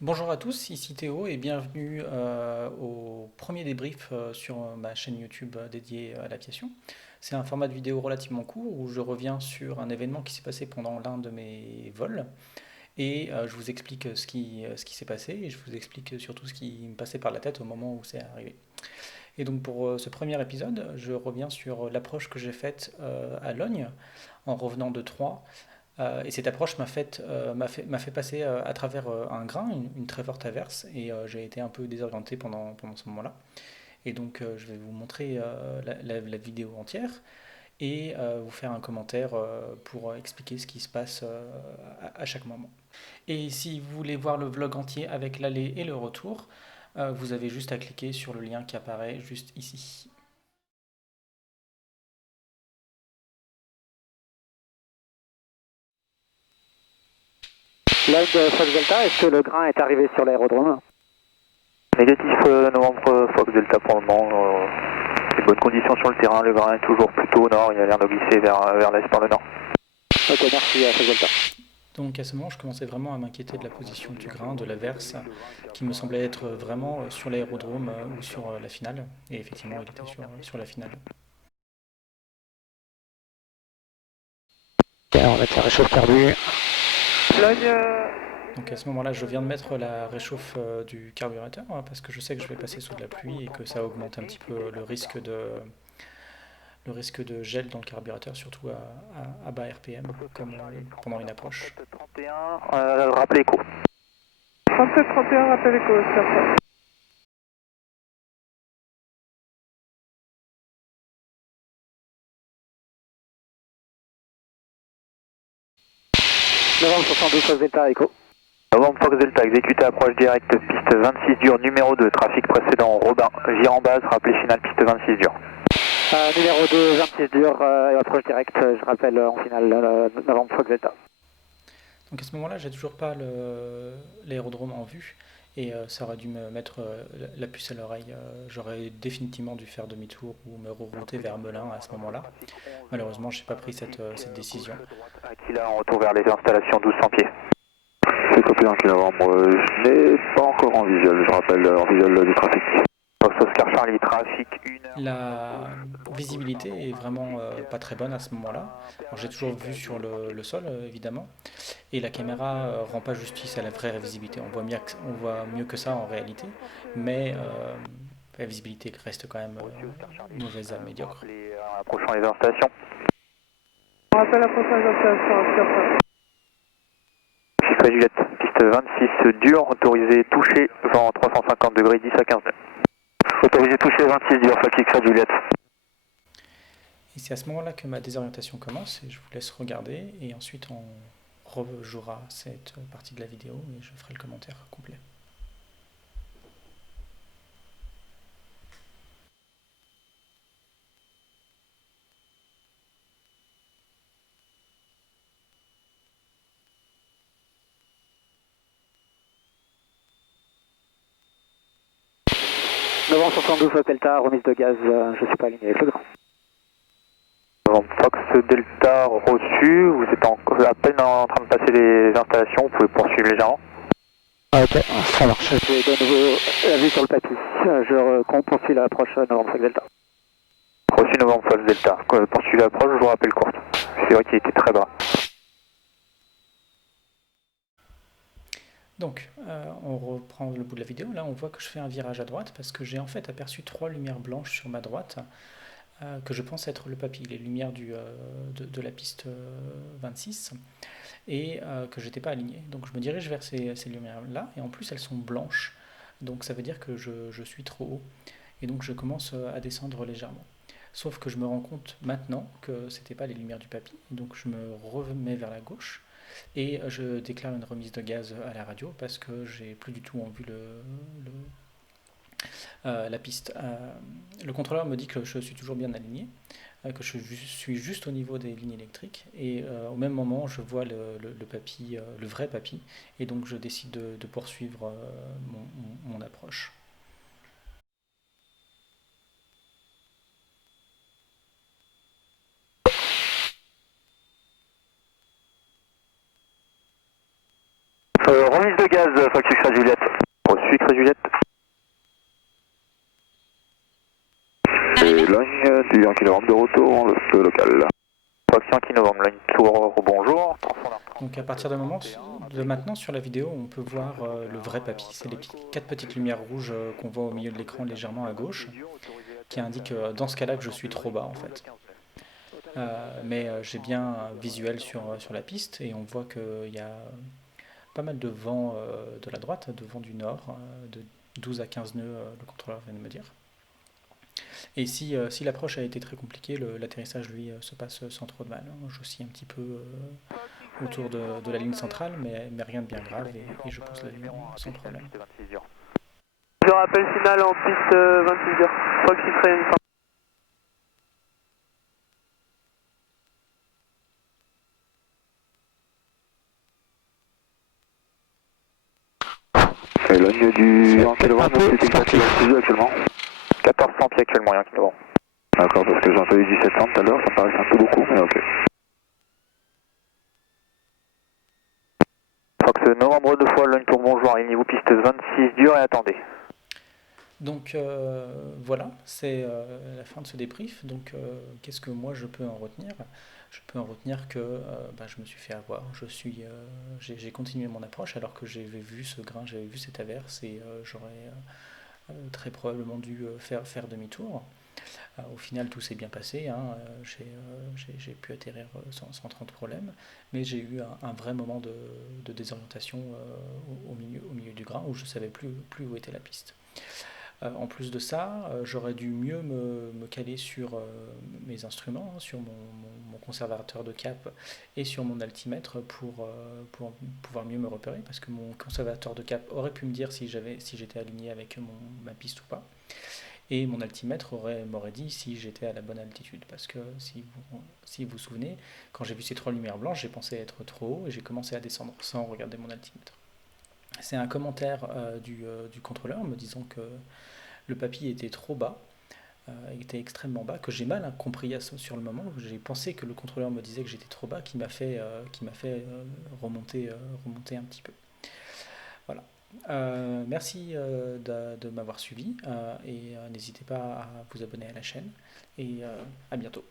Bonjour à tous, ici Théo et bienvenue au premier débrief sur ma chaîne YouTube dédiée à l'aviation. C'est un format de vidéo relativement court où je reviens sur un événement qui s'est passé pendant l'un de mes vols et je vous explique ce qui s'est passé et je vous explique surtout ce qui me passait par la tête au moment où c'est arrivé. Et donc pour ce premier épisode, je reviens sur l'approche que j'ai faite à Logne en revenant de Troyes et cette approche m'a fait passer à travers un grain, une très forte averse, et j'ai été un peu désorienté pendant ce moment-là. Et donc je vais vous montrer la vidéo entière et vous faire un commentaire pour expliquer ce qui se passe à chaque moment. Et si vous voulez voir le vlog entier avec l'aller et le retour, vous avez juste à cliquer sur le lien qui apparaît juste ici. Line de Fox Delta, est-ce que le grain est arrivé sur l'aérodrome? Négatif novembre Fox Delta pour le moment. C'est de bonnes conditions sur le terrain, le grain est toujours plutôt au nord, il a l'air de glisser vers l'est par le nord. Ok, merci Fox Delta. Donc à ce moment, je commençais vraiment à m'inquiéter de la position du grain, de l'averse, qui me semblait être vraiment sur l'aérodrome ou sur la finale. Et effectivement, il était sur la finale. Ok, on va mettre la réchauffe perdue. Donc à ce moment-là, je viens de mettre la réchauffe du carburateur parce que je sais que je vais passer sous de la pluie et que ça augmente un petit peu le risque de gel dans le carburateur, surtout à bas RPM, comme pendant une approche. 37-31, rappel écho. 37-31, rappel écho, c'est après. Novembre 72 Fox Delta, écho. Novembre Fox Delta, exécuté approche directe, piste 26 dur, numéro 2, trafic précédent, Robin, vire en base, rappel final, piste 26 dur. Numéro 2, 26 dur, approche directe, je rappelle en finale, Novembre Fox Delta. Donc à ce moment-là, j'ai toujours pas l'aérodrome en vue et ça aurait dû me mettre la puce à l'oreille. J'aurais définitivement dû faire demi-tour ou me rerouter vers Melun à ce moment-là. Malheureusement, j'ai pas pris cette décision. Aquila, en retour vers les installations 1200 pieds. C'est copié Yankee Novembre, je n'ai pas encore en visuel, je rappelle en visuel du trafic. Oscar Charlie, trafic 1 heure. La visibilité est vraiment pas très bonne à ce moment-là. Alors, j'ai toujours vu sur le sol, évidemment, et la caméra rend pas justice à la vraie visibilité. On voit mieux que ça en réalité, mais la visibilité reste quand même mauvaise à médiocre. Approchant les installations. On rappelle la prochaine installation, c'est après. Chiffre Juliette, piste 26 dur, autorisé toucher, vent 350 degrés 10 à 15 nœuds. Autorisé toucher 26 dur, fatigue Juliette. Et c'est à ce moment-là que ma désorientation commence et je vous laisse regarder et ensuite on rejouera cette partie de la vidéo et je ferai le commentaire complet. Novembre 72 Fox Delta, remise de gaz, je suis pas aligné avec le grain. Fox Delta reçu, vous êtes à peine en train de passer les installations, vous pouvez poursuivre légèrement. Ok, ça marche. J'ai de nouveau la vue sur le tapis. Je poursuis l'approche Novembre Fox Delta. Reçu Novembre Fox Delta, poursuivez l'approche, je vous rappelle courte. C'est vrai qu'il était très bas. Donc on reprend le bout de la vidéo, là on voit que je fais un virage à droite parce que j'ai en fait aperçu trois lumières blanches sur ma droite que je pense être le papy, les lumières de la piste 26 et que j'étais pas aligné. Donc je me dirige vers ces lumières-là et en plus elles sont blanches, donc ça veut dire que je suis trop haut et donc je commence à descendre légèrement. Sauf que je me rends compte maintenant que c'était pas les lumières du papy, donc je me remets vers la gauche et je déclare une remise de gaz à la radio parce que j'ai plus du tout en vue la piste. Le contrôleur me dit que je suis toujours bien aligné, que je suis juste au niveau des lignes électriques et au même moment je vois le papy, le vrai papy, et donc je décide de poursuivre mon approche. Remise de gaz, Fox X Juliette. du Yankee Novembre de retour en local. Fox Yankee Novembre, ligne tour, bonjour. Donc à partir de maintenant sur la vidéo, on peut voir le vrai papy. C'est les quatre petites lumières rouges qu'on voit au milieu de l'écran légèrement à gauche, qui indiquent dans ce cas-là que je suis trop bas en fait. Mais j'ai bien un visuel sur la piste et on voit qu'il y a pas mal de vent de la droite, de vent du nord, de 12 à 15 nœuds, le contrôleur vient de me dire. Et si l'approche a été très compliquée, l'atterrissage lui se passe sans trop de mal. J'oscille un petit peu autour de la ligne centrale, mais rien de bien grave et je pose l'avion sans problème. Je rappelle final en piste 26 heures. Fox X-Ray. Et la ligne du Yankee Novembre, c'est une partie actuellement. 1400 pieds actuellement, Yankee Novembre. D'accord, parce que j'ai entendu 1700 tout à l'heure, ça me paraissait un peu beaucoup, mais ok. Fox Novembre 2 fois, ligne tour bonjour, alignez-vous piste 26 dure et attendez. Donc voilà, c'est la fin de ce débrief. Donc qu'est-ce que moi je peux en retenir? Je peux en retenir que je me suis fait avoir. J'ai continué mon approche alors que j'avais vu ce grain, j'avais vu cette averse et j'aurais très probablement dû faire demi-tour. Au final, tout s'est bien passé, hein. J'ai pu atterrir sans trop de problèmes, mais j'ai eu un vrai moment de désorientation au milieu du grain où je ne savais plus où était la piste. En plus de ça, j'aurais dû mieux me caler sur mes instruments, hein, sur mon conservateur de cap et sur mon altimètre pour pouvoir mieux me repérer, parce que mon conservateur de cap aurait pu me dire si j'étais aligné avec ma piste ou pas. Et mon altimètre m'aurait dit si j'étais à la bonne altitude. Parce que si vous vous souvenez, quand j'ai vu ces 3 lumières blanches, j'ai pensé être trop haut et j'ai commencé à descendre sans regarder mon altimètre. C'est un commentaire du contrôleur me disant que le papy était trop bas, était extrêmement bas, que j'ai mal compris sur le moment. J'ai pensé que le contrôleur me disait que j'étais trop bas, qui m'a fait remonter un petit peu. Voilà. Merci de m'avoir suivi et n'hésitez pas à vous abonner à la chaîne et à bientôt.